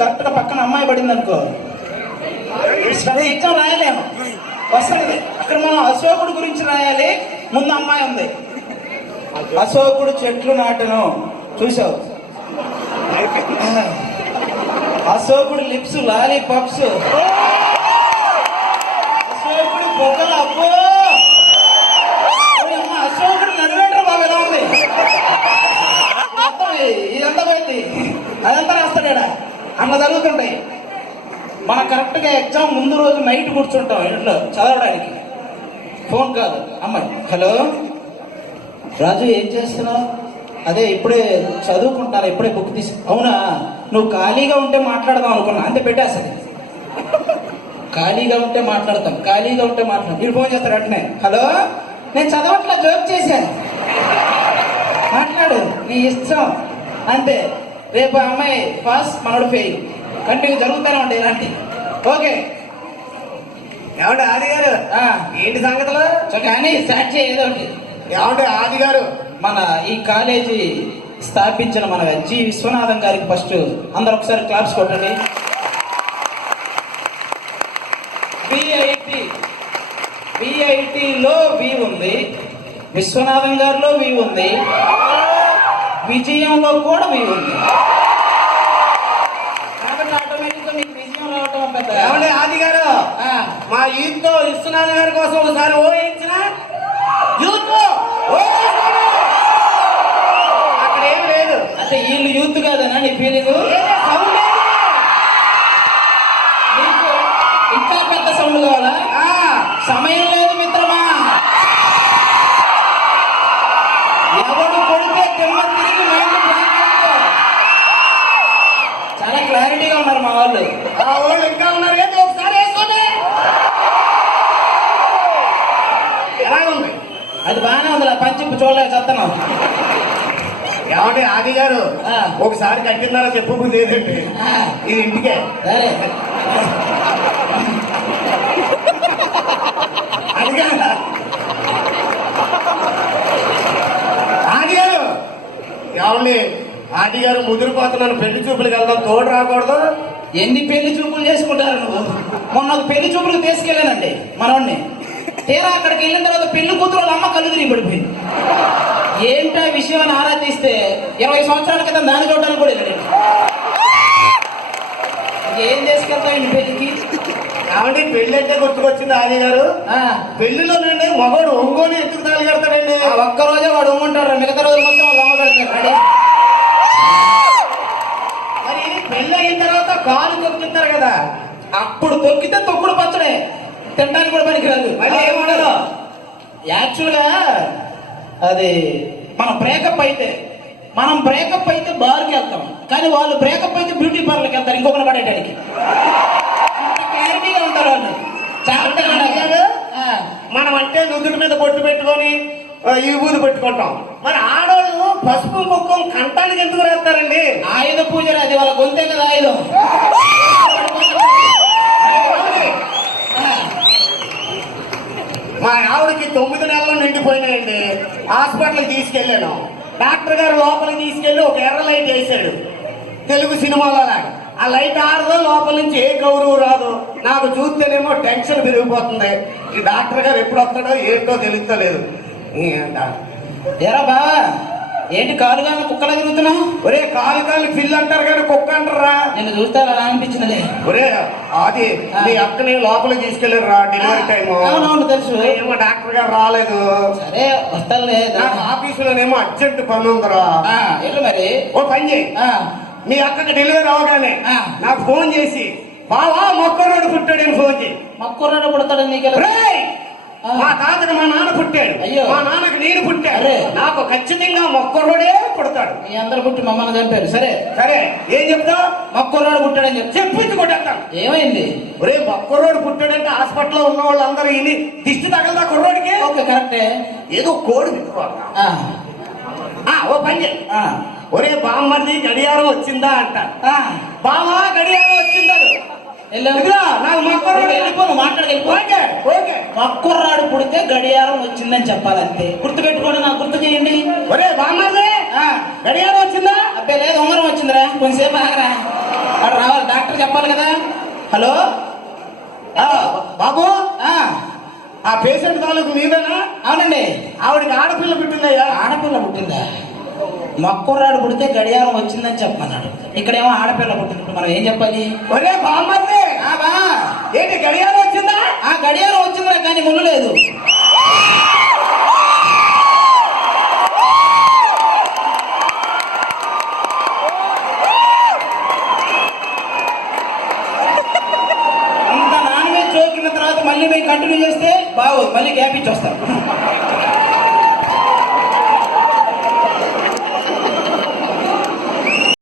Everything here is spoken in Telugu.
కరెక్ట్ గా పక్కన అమ్మాయి పడింది అనుకో, ఎగ్జామ్ రాయలేము. వస్తుంది అక్కడ మనం అశోకుడు గురించి రాయాలి, ముందు అమ్మాయి ఉంది. అశోకుడు చెట్లు నాటను చూసావు, అశోకుడు లిప్స్ లాలీపాప్స్, అశోకుడు బొగ్గలు అబ్బో, అశోకుడు నడువేంటారు బాబు ఎలా ఉంది మొత్తం ఇదంతా పోయింది. అదంతా రాస్తాడా అట్లా జరుగుతుంటాయి. మనం కరెక్ట్గా ఎగ్జామ్ ముందు రోజు నైట్ కూర్చుంటాం ఇంట్లో చదవడానికి. ఫోన్ కాదు అమ్మాయి, హలో రాజు ఏం చేస్తున్నావు? అదే ఇప్పుడే చదువుకుంటాను, ఇప్పుడే బుక్ తీసి. అవునా, నువ్వు ఖాళీగా ఉంటే మాట్లాడదాం అనుకున్నా, అంతే పెట్టేసరి. ఖాళీగా ఉంటే మాట్లాడతాం, ఖాళీగా ఉంటే మాట్లాడతాం. ఇప్పుడు ఫోన్ చేస్తారు వెంటనే, హలో నేను చదవట్లా జోక్ చేశాను, మాట్లాడు నీ ఇష్టం అంతే. రేపు అమ్మాయి పాస్ మనోడు ఫెయిల్, కంటిన్యూ జరుగుతూనే ఉంటాయి ఇలాంటి. ఓకే ఏమంటే ఆది గారు ఏంటి సంగతులు? కానీ స్టార్ట్ చేయదో ఒకటి. ఏమంటే ఆది గారు, మన ఈ కాలేజీ స్థాపించిన మన జి విశ్వనాథం గారికి ఫస్ట్ అందరు ఒకసారి క్లాప్స్ కొట్టండి. విఐటిలో వి ఉంది, విశ్వనాథం గారిలో వి ఉంది, విజయంలో కూడా వి ఉంది. కాబట్టి ఆటోమేటిక్గా మీకు విజయం రావటం పెద్ద. ఏమంటే ఆది గారు, మా యూత్ తో విశ్వనాథ గారి కోసం ఒకసారి ఓయించిన యూత్ అక్కడ ఏం లేదు. అంటే వీళ్ళు యూత్ కాదనా నీ ఫీలింగ్? మీకు ఇంకా పెద్ద సౌండ్ కావాలా? సమయం లేదు మిత్రమా. ఎవడు కొడితే దిమ్మ తిరిగి మైండ్ బ్లాక్ చేసుకో. చాలా క్లారిటీగా ఉన్నారు మా వాళ్ళు. ఆ వాళ్ళు ఇంకా ఉన్నారు ఏంటి? ఒకసారి వేసుకోండి. ఎలా ఉంది? అది బాగానే ఉంది, పంచిప్పు చూడలేక చెప్తున్నాం. ఏమంటే ఆది గారు, ఒకసారి కట్టిందారో చెప్పబుద్ధి ఏదండి, ఇది ఇంటికే. సరే అది కాదా ఆది గారు? ఏమండి ఆది గారు, ముదిరిపోతున్నాను, పెళ్లి చూపులకు వెళ్దాం, తోడు రాకూడదు? ఎన్ని పెళ్లి చూపులు చేసుకుంటారు నువ్వు? మొన్న ఒక పెళ్లి చూపులకు తీసుకెళ్ళానండి మనోడిని. తీరా అక్కడికి వెళ్ళిన తర్వాత పెళ్లి కూతురు వాళ్ళ అమ్మ కళ్ళు తిరిగి పడిపోయింది. ఏంటా విషయం అని ఆరా తీస్తే 20 సంవత్సరాల క్రితం దాని చూడడానికి కూడా వెళ్ళాడు. ఏం చేసుకెళ్తావు ఇంటి పెళ్లికి? కాబట్టి పెళ్లి అంటే గుర్తుకొచ్చింది ఆది గారు, పెళ్లిలో నుండి మగవాడు ఒంగోని ఎందుకు తాళి కడతాడండి? ఒక్కరోజే వాడు ఒంగుంటాడు, మిగతా రోజులు మొత్తం వాళ్ళు ఒంగ పెడతాడు. మరి పెళ్లి అయిన తర్వాత కాలు తొక్కుతారు కదా, అప్పుడు తొక్కితే తొక్కుడు పచ్చడే, తినడానికి కూడా పనికిరాదు. మళ్ళీ ఏమన్నారు? యాక్చువల్గా అది మనం బ్రేకప్ అయితే బార్కి వెళ్తాం, కానీ వాళ్ళు బ్రేకప్ అయితే బ్యూటీ పార్లర్కి వెళ్తారు ఇంకొకటి పడేయడానికి. క్లారిటీగా ఉంటారు వాళ్ళు. మనం అంటే నుదుటి మీద బొట్టు పెట్టుకొని ఈ ఊదు పెట్టుకుంటాం, మరి ఆడవాళ్ళు పసుపు కుక్కం కంటానికి ఎందుకు రాస్తారండి? ఆయుధ పూజ, అది వాళ్ళ గొంతే కదా ఆయుధం. మా ఆవిడకి 9 నెలలు నిండిపోయినాయండి, హాస్పిటల్కి తీసుకెళ్ళాను. డాక్టర్ గారు లోపలికి తీసుకెళ్లి ఒక ఎర్ర లైట్ వేసాడు, తెలుగు సినిమాలో లాగా. ఆ లైట్ ఆరదో, లోపల నుంచి ఏ గౌరవం రాదు. నాకు చూస్తేనేమో టెన్షన్ పెరిగిపోతుంది. ఈ డాక్టర్ గారు ఎప్పుడు వస్తాడో ఏంటో తెలుస్తలేదు. ఎరా బా, ఏంటి కాలుగా కుక్కలా తిరుగుతున్నావు? ఒరే కాలు పిల్లి అంటారు కానీ కుక్క అంటారా? నేను చూస్తే అలా అనిపించినది. ఒరే అది నీ అక్కని లోపలికి తీసుకెళ్ళారు రా, డెలివరీ టైం. అవునవును తెలుసు. ఏమో డాక్టర్ గారు రాలేదు. సరే వస్తాలే. నాకు ఆఫీసులోనేమో అర్జెంట్ పని ఉందిరా. ఎట్లా మరి? ఓ పని చేయి, మీ అక్కకి డెలివరీ అవగానే నాకు ఫోన్ చేసి బావా మొక్కరోడు పుట్టాడని ఫోన్ చేయి. మొక్కరోడు పుడతాడని నీకు? మా తాతకు మా నాన్న పుట్టాడు, మా నాన్నకు నేను పుట్టాడు, నాకు ఖచ్చితంగా మొక్కరోడే పుడతాడు. మీ అందరు పుట్టి మమ్మల్ని చంపారు. సరే సరే ఏం చెప్తావు? మొక్కరోడు పుట్టాడని చెప్పించి కొట్టేస్తాను. ఏమైంది? ఒరే మొక్కరోడు పుట్టాడంటే హాస్పిటల్లో ఉన్న వాళ్ళందరూ ఇది దిష్టి తగలదా కుర్రోడికి? ఓకే కరెక్టే. ఏదో కోడి పెట్టుకోవాలి. ఓ పని చేయి, ఒరే బామ్మది గడియారం వచ్చిందా అంట. బామా గడియారం వచ్చిందా? మొక్కర్రాడు పుడితే గడియారం వచ్చిందని చెప్పాలంతే. గుర్తు పెట్టుకోండి, నాకు గుర్తు చేయండి. ఒరే బామ్మది గడియారం వచ్చిందా? అబ్బే లేదు, ఉంగరం వచ్చిందిరా. కొంచెంసేపు ఆగరా, అక్కడ రావాలి. కరెక్ట్ చెప్పాలి కదా. హలో ఆ, బాబు ఆ, ఆ పేషెంట్ తాలూకు మీవేనా? అవునండి. ఆవిడకి ఆడపిల్ల పుట్టిందయ్యా. ఆడపిల్ల పుట్టిందా? మక్కుర్రాడు పుడితే గడియారం వచ్చిందని చెప్పమన్నాడు. ఇక్కడేమో ఆడపిల్ల పుట్టింది. ఇప్పుడు మనం ఏం చెప్పాలి? ఒరే బామ్మర్ది, ఆ బా, ఏంటి గడియారం వచ్చిందా? ఆ గడియారం వచ్చిందిరా, కానీ ముళ్ళు లేదు. అంత నాన్ వెజ్ చోకిన తర్వాత మళ్ళీ మేము కంటిన్యూ చేస్తే బాగోదు, మళ్ళీ గ్యాప్ ఇచ్చి వస్తాం.